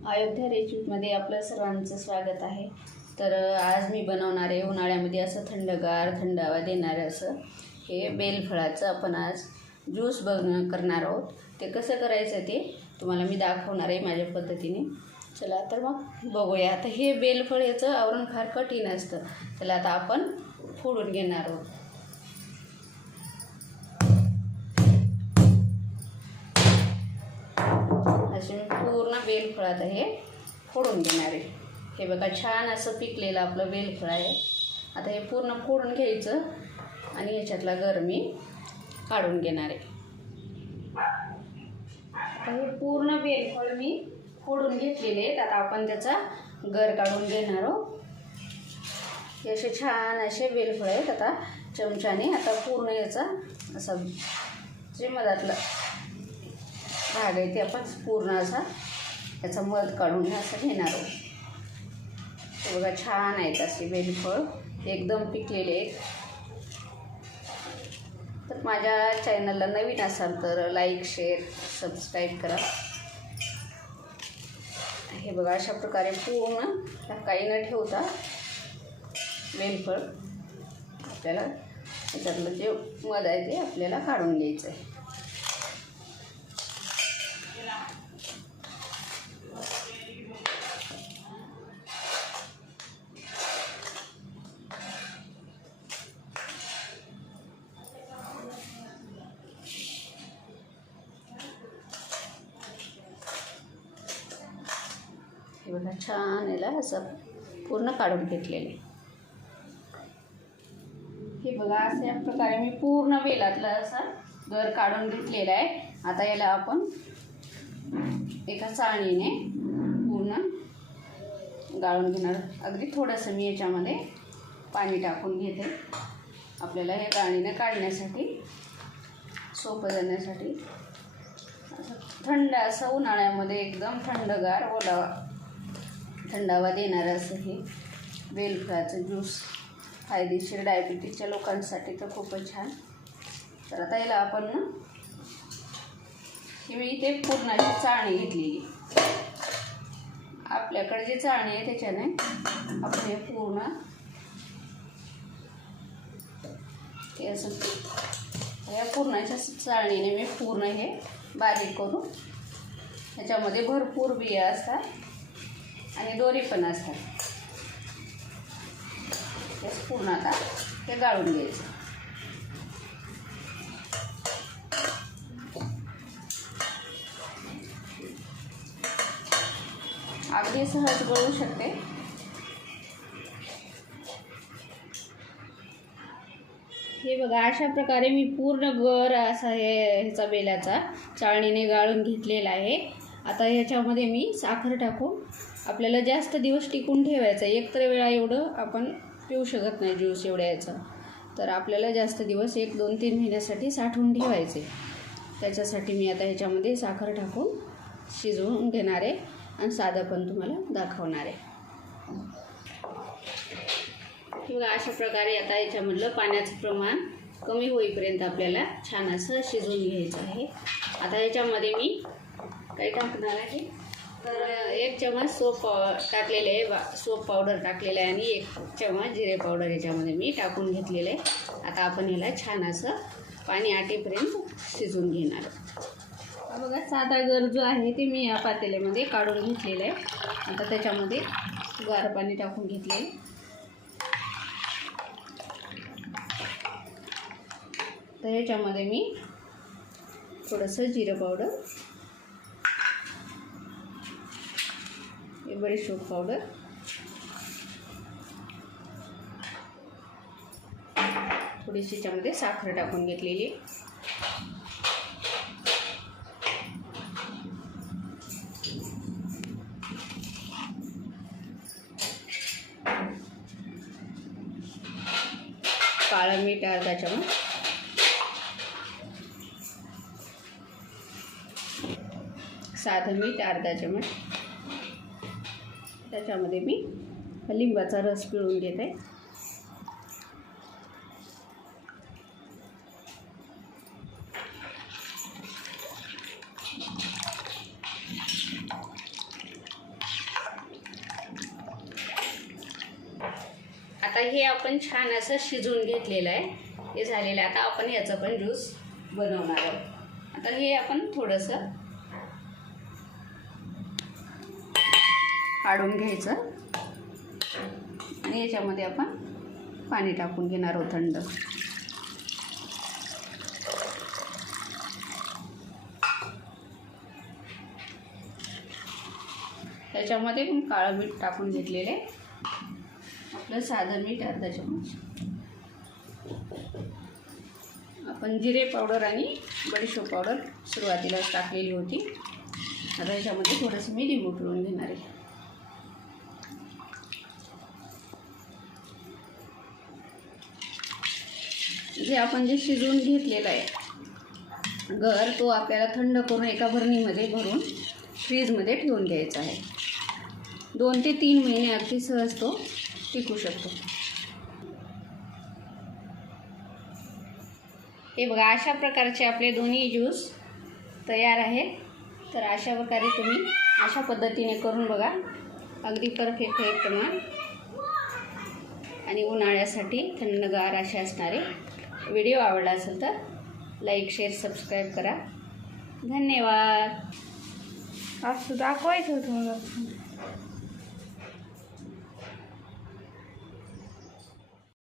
अयोध्या रेसिपीमध्ये आपलं सर्वांचं स्वागत आहे। तर आज मी बनवणार आहे उन्हाळ्यामध्ये असं थंडगार थंडावा देणारं असं हे बेलफळाचं आपण आज ज्यूस करणार आहोत। ते कसं करायचं ते तुम्हाला मी दाखवणार आहे माझ्या पद्धतीने। चला तर मग बघूया। आता हे बेलफळ याचं आवरण फार कठीण असतं, त्याला आता आपण फोडून घेणार आहोत। असे पूर्ण बेलफळ आता हे फोडून घेणार आहे। हे बघा छान असं पिकलेलं आपलं बेलफळ आहे। आता हे पूर्ण फोडून घ्यायचं आणि ह्याच्यातला गर मी काढून घेणार आहे। आता हे पूर्ण बेलफळ मी फोडून घेतलेले आहेत। आता आपण त्याचा गर काढून घेणार आहोत। हे असे छान असे बेलफळ आहेत। आता चमच्याने आता पूर्ण याचा असा जे मधातला भाग आहे ते आपण पूर्ण असा याचा मध काढून असं घेणार आहोत। हे बघा छान आहेत असे बेलफळ, एकदम पिकलेले आहेत। तर माझ्या चॅनलला नवीन असाल तर लाईक शेअर सबस्क्राईब करा। हे बघा अशा प्रकारे पूर्ण काही न ठेवता बेलफळ आपल्याला त्याच्यातलं जे मध आहे ते आपल्याला काढून घ्यायचं आहे। हे बघा छान याला असं पूर्ण काढून घेतलेले। हे बघा अशा प्रकारे मी पूर्ण बेलातलं असं गर काढून घेतलेलं आहे। आता याला आपण एका चाळणीने पूर्ण गाळून घेणार। अगदी थोडंसं मी याच्यामध्ये पाणी टाकून घेते, आपल्याला हे गाळणीने काढण्यासाठी सोपं जाण्यासाठी। असं थंड असं उन्हाळ्यामध्ये एकदम थंडगार थंडावा देणारं असं हे बेलफळाचं ज्यूस फायदेशीर डायबिटीजच्या लोकांसाठी तर खूपच छान। तर आता याला आपण ना मी इथे पूर्ण अशी चाळणी घेतलेली, आपल्याकडे जे चाळणी आहे त्याच्याने आपण हे पूर्ण हे असं या पूर्णाच्या चाळणीने मी पूर्ण हे बारीक करून, ह्याच्यामध्ये भरपूर बिया असतात आणि दोरी पण असतात। हेच पूर्ण आता हे गाळून घ्यायचं। अगदी सहज गळू शकते। हे बघा अशा प्रकारे मी पूर्ण गर असा ह्याचा बेलाचा चाळणीने गाळून घेतलेला आहे। आता ह्याच्यामध्ये मी साखर टाकून आपल्याला जास्त दिवस टिकून ठेवायचं आहे। एकतर वेळा एवढं आपण पिऊ शकत नाही ज्यूस एवढ्या याचा, तर आपल्याला जास्त दिवस 1, 2, 3 महिन्यासाठी साठवून ठेवायचे। त्याच्यासाठी मी आता ह्याच्यामध्ये साखर टाकून शिजवून घेणार आहे आणि साधं पण तुम्हाला दाखवणार आहे। किंवा अशा प्रकारे आता याच्यामधलं पाण्याचं प्रमाण कमी होईपर्यंत आपल्याला छान असं शिजवून घ्यायचं आहे। आता याच्यामध्ये मी काय टाकणार आहे, तर 1 चमच सोप टाकलेले आहे, सोप पावडर टाकलेलं आहे आणि 1 चमच जिरे पावडर याच्यामध्ये मी टाकून घेतलेलं आहे। आता आपण ह्याला छान असं पाणी आटेपर्यंत शिजवून घेणार। बघा साधा गर जो आहे ते मी या पातेल्यामध्ये काढून घेतलेलं आहे। आता त्याच्यामध्ये गार पाणी टाकून घेतले। तर ह्याच्यामध्ये मी थोडंसं जिरं पावडर, बडीशेप पावडर, थोडीशी याच्यामध्ये साखर टाकून घेतलेली, काळं मीठ अर्धा चमच, साधं मीठ अर्धा चमच, त्याच्यामध्ये मी लिंबाचा रस पिळून घेते। आता हे आपण छान असं शिजवून घेतलेलं आहे, हे झालेलं आहे. आता आपण याचं पण ज्यूस बनवणार आहोत. आता हे आपण थोडंसं काढून घ्यायचं आणि याच्यामध्ये आपण पाणी टाकून घेणार आहोत थंड. त्याच्यामध्ये पण काळं मीठ टाकून घेतलेले, आपलं साधं मीठ अर्धा चमच, आपण जिरे पावडर आणि बडीशेप पावडर सुरुवातीलाच टाकलेली होती. आता याच्यामध्ये थोडंसं मी लिंबू पिळून घेणार आहे. जे आपण शिजवून घेतलेलं आहे गर, तो आपल्याला थंड करून एका बरणीमध्ये भरून फ्रीजमध्ये ठेवून द्यायचा आहे. 2 ते 3 महिने अगदी सहज तो टिकू शकतो. हे बघा, अशा प्रकारचे आपले दोन्ही ज्यूस तयार आहेत. तर अशा प्रकारे तुम्ही अशा पद्धतीने करून बघा, अगदी परफेक्ट आहे प्रमाण आणि उन्हाळ्यासाठी थंडगार असे असणारे. व्हिडिओ आवडला असेल तर लाईक, शेअर, सबस्क्राईब करा. धन्यवाद. असं दाखवायचं होतं मला.